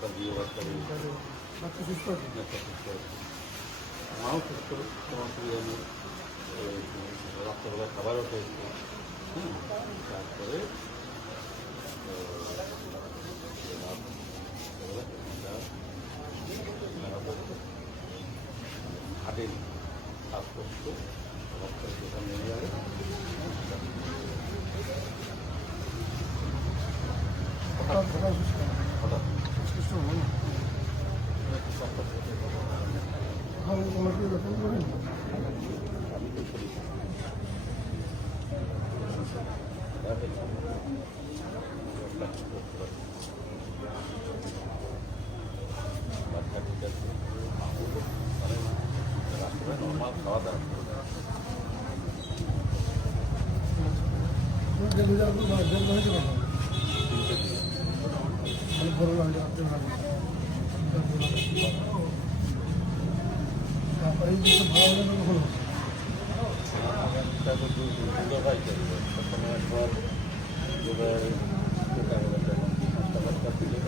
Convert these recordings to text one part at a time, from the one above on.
বাচ্চাটা দিয়ে বাচ্চা সুস্থ আছে? আমারও সুস্থ, কোনো অসুবিধা নেই। রাত্রেবেলা খাবারও খেয়েছে। তারপরে হাটের শ্বাসকষ্ট রক্তের প্রধান নিয়ে যাবে। হঠাৎ সুস্থ হলো না? এখন তোমার কি রকম করেন? আমি তো শরীর বাচ্চা ঠিক আছে, রাস্তায় নর্মাল খাওয়া দাওয়া জল হয়েছে কখন? মানে করোনা হয়েছে রাত্রে ভালো। তারপরে এই জিনিসটা ভালো হলে কখন হবে?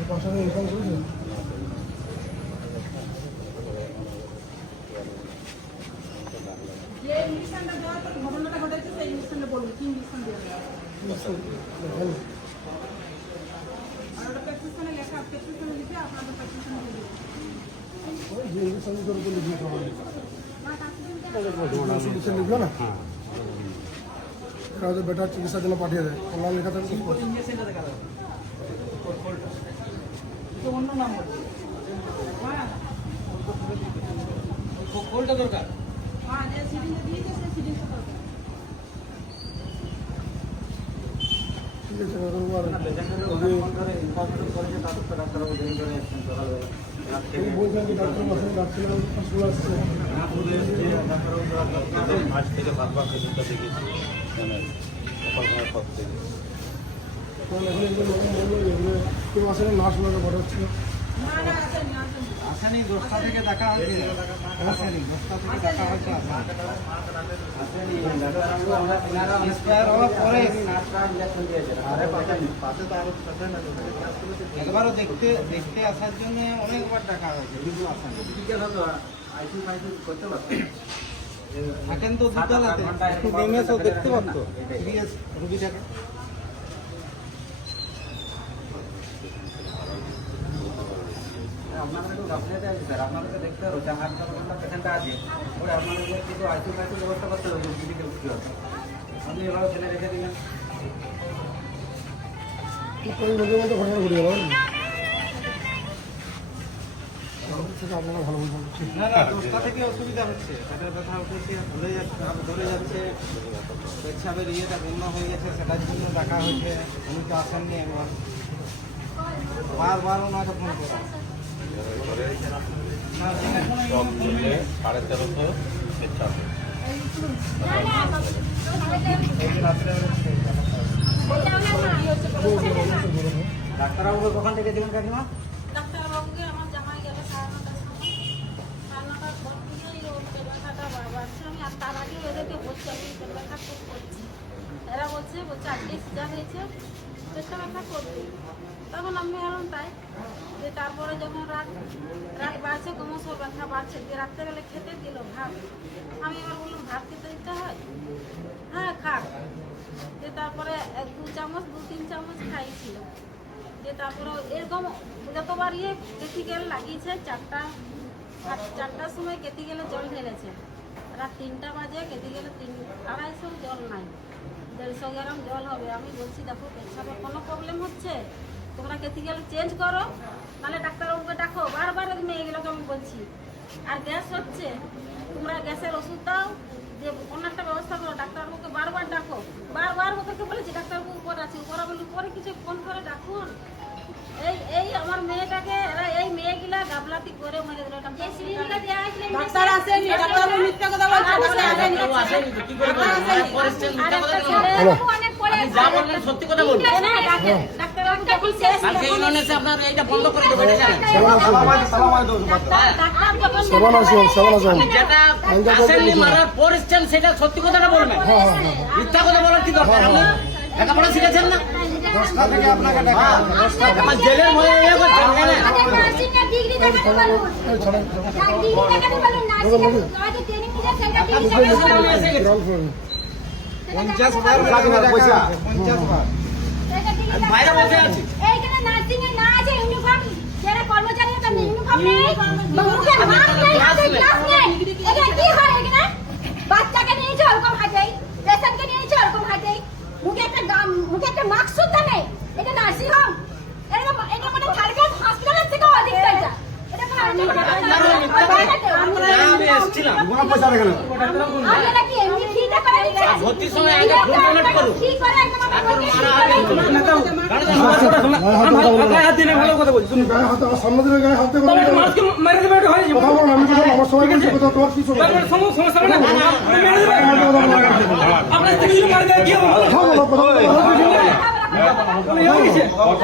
বাসাতে ইনকাম করেছে? যে ইঞ্জেকশনটা দেওয়ার পর ঘটনাটা ঘটেছে সেই ইঞ্জেকশনটা বলুন কি ইঞ্জেকশন দেওয়া ভালো। আর ওটা প্রেসক্রিপশনে লেখা প্রেসক্রিপশনে লিখে আপনাদের প্রেসক্রিপশনে দিয়ে দেবো ওই যে ইঞ্জেকশন করে তো লিখিয়ে খাওয়া যায়। না তাকে ওষুধ লিখে লিখবে না? এটা হয়তো বেটার চিকিৎসার জন্য পাঠিয়ে দেয়। অনলাইন লেখা থাকে তো অন্য নাম বলুন হ্যাঁ কোলটা দরকার। হ্যাঁ যে সিরিঞ্জে দিয়েছে সেই সিরিঞ্জটা দরকার ঠিক আছে এরকম আর তিনি বলছেন যে ডাক্তার মাসে ডাক্তার চলে আসছে। মাস থেকে বারবার পেশেন্টটা দেখেছি সকাল পর থেকে। তখন এখন এগুলো বললো এগুলো কেউ আসে না, নার্স ওনাকে পাঠাচ্ছে। না না আসেনি আসেনি আসেনি 10টা থেকে দেখা হয়েছে। আসেনি 10টা থেকে দেখা হয়েছে। এক্সপায়ার হওয়ার পরে একবারও দেখতে আসার জন্য অনেকবার ডাকা হয়েছে, কিন্তু আসেনি। থাকেন তো দুতলাতে, একটু নেমে এসেও দেখতে পারতো সিরিয়াস রুগীটাকে। আপনাদেরকে গাফিলতি আছে স্যার, আপনাদেরকে দেখতে হবে যে আমার যতটা পেশেন্টটা আছে ওরা আপনাদেরকে কিছু আইসিউ ফাইসিউ ব্যবস্থা করতে হবে মেডিকেল কী হবে। আপনি এভাবে ফেলে রেখে দিবেন। ওই রোগের মধ্যে ঘটনা ঘটে গেল সেটা আপনারা ভালো বলছেন। না না 10টা থেকে অসুবিধা হচ্ছে, পেটের ব্যথা উঠেছে, ধরে যাচ্ছে, পেচ্ছাপের ইয়েটা বন্ধ হয়ে গেছে, সেটার জন্য ডাকা হয়েছে। উনি তো আসেননি একবার, বারবার ওনাকে ফোন করা। না সেটা কোনো সব মিলে 1350 পেচ্ছাপ। ডাক্তারবাবুকে কখন থেকে দেবেন কাকিমা? ডাক্তারবাবুকে আমার জামাই গেল 9:30টার সময় 9:30টার পর থেকেই ওর পেট ব্যথাটা বাড়ছে। আমি আর তার আগে এদেরকে বলছি আমি পেট ব্যথা খুব করছি, এরা বলছে আজকে সিজার হয়েছে পেটটা ব্যথা করবে। তখন আমি এলাম তাই যে তারপরে যখন রাত বাড়ছে ক্রমশ ব্যথা বাড়ছে, যে রাত্রেবেলা খেতে দিল ভাত। আমি এবার বললাম ভাত খেতে দিতে হয়, হ্যাঁ খাক। যে তারপরে 2-3 চামচ খাইছিল। যে তারপরে এরকম যতবার কেথিক্যাল লাগিয়েছে, 4টার সময় কেথিক্যালে জল ঢেলেছে, রাত 3টা বাজে কেথিক্যালে 250 জল নাই, 150 গ্রাম জল হবে। আমি বলছি দেখো পেচ্ছাপের কোনো প্রবলেম হচ্ছে, তোমরা কেথিক্যাল চেঞ্জ করো, নাহলে ডাক্তারবাবুকে ডাকো। বারবার মেয়েগুলোকে আমি বলছি। আর গ্যাস হচ্ছে, তোমরা গ্যাসের ওষুধ দাও, যে অন্য একটা ব্যবস্থা করো। ডাক্তারবাবুকে বারবার ডাকো, বারবার ওদেরকে বলেছি ডাক্তারবাবু উপরে আছে, উপরে বলি উপরে কিছু ফোন করে ডাকুন। এই আমার মেয়েটাকে এরা এই মেয়েগুলা গাফলাতি করে মেরে দিল। ডাক্তার আসেনি, ডাক্তারবাবু মিথ্যা কথা বলছে, ডাক্তার আসেনি। কি করে বলবেন? ফরেস্টের মিথ্যা কথা বলবেন? যা বললেন সত্যি কথা বলবেন। ডাক্তারবাবু যখন শেষ কালকে ইউনিয়ন এসে আপনার এইটা বন্ধ করে দেবে, এটা জানেন? যেটা আসেননি মারার পর এসছেন সেটা সত্যি কথাটা বলবেন। মিথ্যা কথা বলার কি দরকার? আপনি লেখাপড়া শিখেছেন না? 10টা থেকে আপনাকে ডাকা হবে। 10টা আমার জেলের ভয়ে ইয়ে করছেন কেন? নার্সিংয়ের ডিগ্রি দেখাতে পারুন। ডিগ্রি দেখাতে পারুন নার্সিং হয়তো ট্রেনিং দিলে সেটা ডিগ্রি দেখাতে পারুন। 50 বার লাগবে পয়সা 50 বার। বাইরে বসে আছি। এইখানে নার্সিং এ না আছে ইউনিফর্ম যারা কর্মচারী তাদের ইউনিফর্ম নেই মুখে মাস্ক নেই হাতে গ্লাস নেই এটা কি হয় এখানে বাচ্চাকে নিয়েছে ওরকম হাতে পেশেন্টকে নিয়েছে ওরকম হাতে মুখে একটা মাস্ক সুদ্ধা নেই এটা নার্সিং হোম এটা মানে থার্ড হসপিটালের থেকে অধিক এটা এটা আমি এসেছিলাম। পয়সা রেখে নেন। আপনারা কি এমনি ফ্রিতে করে দিচ্ছেন ভর্তির সময় আগে ফোন ডোনেট করুন। ফ্রি করে একদম এখন মারা হবে গায়ে হাত আমার সামনে দিলে গায়ে হাত দিয়ে কথা বলুন। কথা বলুন, আমি কথা বলবো, আমার সবাই বলছে কথা, তোমার কি সমস্যা? কথা বলো, কথা বলো।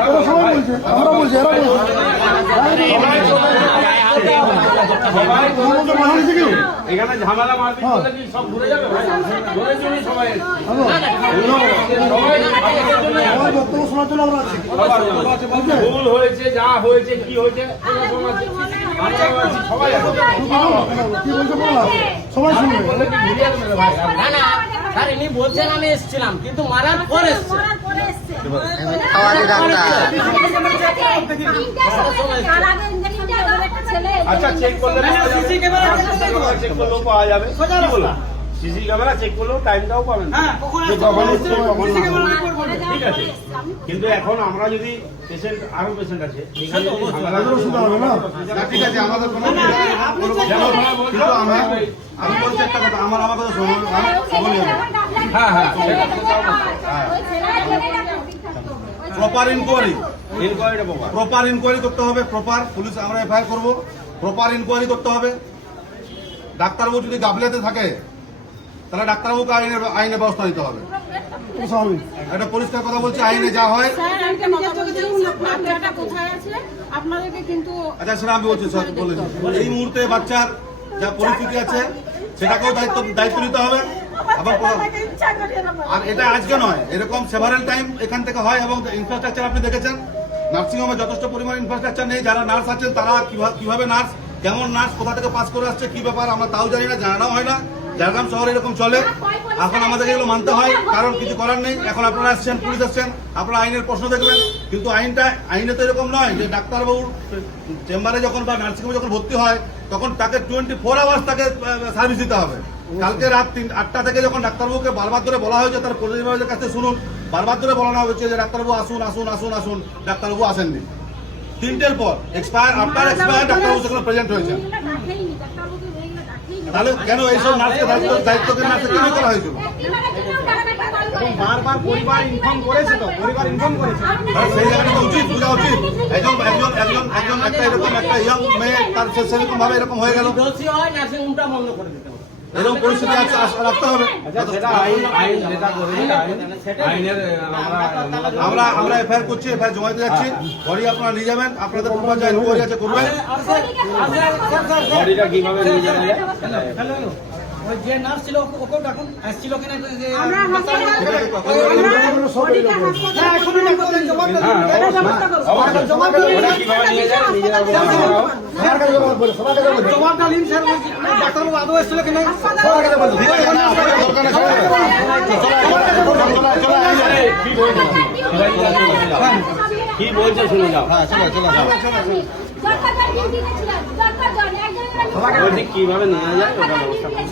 ওরা সবাই বলছে, আমরা বলছি, এরা বলছে। এখানে ঝামেলা মারপিট করলে কি সব ঘুরে যাবে ভাই? ঘুরের জন্যই সবাই এসেছে। সবাই বক্তব্য শোনার জন্য আমরা আছি। ভুল হয়েছে, যা হয়েছে, কি হয়েছে, সবাই আছে। কি বলছে বলো, সবাই শুনবে। না না স্যার ইনি বলছেন আমি এসেছিলাম কিন্তু মারার পর এসছে। আচ্ছা চেক করলে সিসি ক্যামেরা চেক করলেও পাওয়া যাবে। কি বলো? সিসি ক্যামেরা চেক করলেও টাইমটাও পাবেন। যে কখন এসছে, কখন না। ঠিক আছে, কিন্তু এখন আমরা যদি পেশেন্ট আরো পেশেন্ট আছে এখানে যদি ঝামেলা এদেরও শুনতে হবে না? ঠিক আছে আমাদের কোনো কিন্তু আমি বলছি একটা কথা আমাদের প্রপার ইনকোয়ারি প্রপার ইনকোয়ারি করতে হবে। প্রপার পুলিশ আমরা এফআইআর করবো। প্রপার ইনকোয়ারি করতে হবে। ডাক্তারবাবু যদি গাফিলতি থাকে তাহলে ডাক্তারবাবুকে আইনে ব্যবস্থা নিতে হবে। স্বাভাবিক। এটা পরিষ্কার কথা বলছি, আইনে যা হয়। আপনাদেরকে কিন্তু আচ্ছা সেটা আমি বলছি স্যার বলেছি এই মুহূর্তে বাচ্চার যা পরিস্থিতি আছে সেটাকেও দায়িত্ব নিতে হবে। এবং আর এটা আজকে নয়, এরকম সেভারেল টাইম এখান থেকে হয় এবং ইনফ্রাস্ট্রাকচার আপনি দেখেছেন নার্সিংহোমে যথেষ্ট পরিমাণ ইনফ্রাস্ট্রাকচার নেই। যারা নার্স আছেন তারা কিভাবে নার্স, কেমন নার্স, কোথা থেকে পাস করে আসছে, কি ব্যাপার আমরা তাও জানি না, জানাও হয় না। ঝাড়গ্রাম শহরে এরকম চলে। এখন আমাদের এগুলো মানতে হয়, কারণ কিছু করার নেই। এখন আপনারা আসছেন, পুলিশ আসছেন, আপনারা আইনের প্রশ্ন দেখবেন, কিন্তু আইনে তো এরকম নয় যে ডাক্তারবাবুর চেম্বারে যখন বা নার্সিংহোমে যখন ভর্তি হয় তখন তাকে 24 আওয়ার্স তাকে সার্ভিস দিতে হবে। কালকে রাত 8টা থেকে যখন ডাক্তারবাবুকে বারবার ধরে বলা হয়েছে, তার পরিবারের কাছে শুনুন, বারবার ধরে বলানো হয়েছে যে ডাক্তারবাবু আসুন আসুন আসুন আসুন, ডাক্তারবাবু আসেননি। 3টের পর আফটার এক্সপায়ার ডাক্তারবাবু সেখানে প্রেজেন্ট হয়েছেন। তাহলে কেন এইসব নার্সকে দায়িত্ব নার্সকে কেন করা হয়েছিল? বারবার পরিবার ইনফর্ম করেছে তো, পরিবার ইনফর্ম করেছে। সেই জায়গাটা উচিত, বোঝা উচিত। একজন একটা এরকম একটা ইয়ং মেয়ে তার সেরকম ভাবে এরকম হয়ে গেল, দোষী হয় নার্সিং হোমটা বন্ধ করে দিতে হবে। এরকম পরিস্থিতি রাখতে হবে। আমরা এফআইআর করছি, এফআইআর জমা দিতে যাচ্ছি। বডি আপনারা নিয়ে যাবেন, আপনাদের প্রপার যা ইনকোয়ারি আছে করবেন। বডিটা কিভাবে নিয়ে যাওয়া যায়? ওই যে নার্স ছিল ওকে ডাকুন, আসছিল কিনা যে কিভাবে নিয়ে যায় নিজেরা ডাক্তারবাবু আদৌ এসেছিল কিনা কি বলছে শুনে যাও। বলছি কিভাবে নিয়ে যায় ওটা ব্যবস্থা করো।